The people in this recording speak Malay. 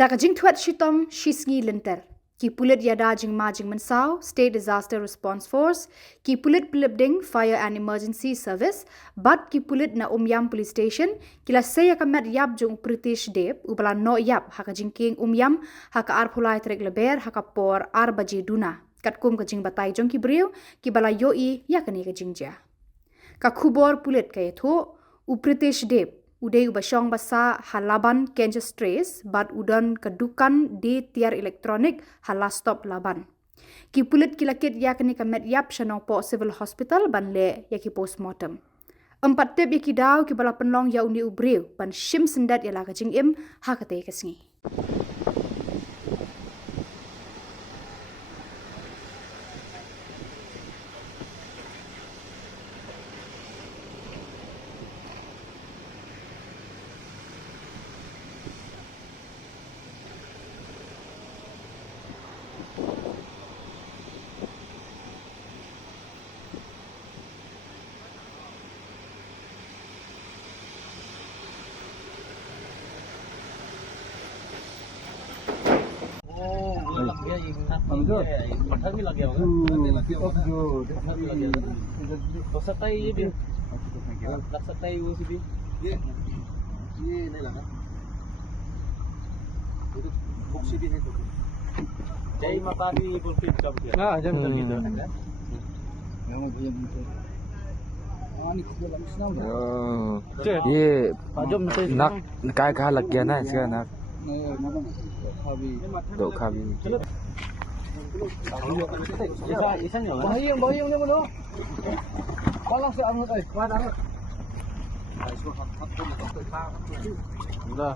Dakajing tuat shitom shisngi lenter. Ki Pulit yada jing ma jing mensau State Disaster Response Force, ki Pulit Pilipding Fire and Emergency Service, but ki Pulit na Umiam Police Station, kila saya kamet yap jung Pritish dep ubala no yap haka jingking Umiam haka arpulai trek leber haka por arbaji duna. Kat kum ka jing batai jong ki brio ki bala yoi yakani ka jingja. Ka Khubor Pulit kaya tho u Pritish dep udai ubashong basa halaban kenja stress bat udan kedukan di tiar elektronik halastop laban. Ki Pulit kilakit yakni kamet yap shanong po civil hospital ban le yaki postmortem. 4 tip yaki daw ki bala penlong ya undi ubriu ban shim sendat yala ka jing im hakate kasngi. ये नक काय कहा लग गया ना इसका नक दो खाबी Udah.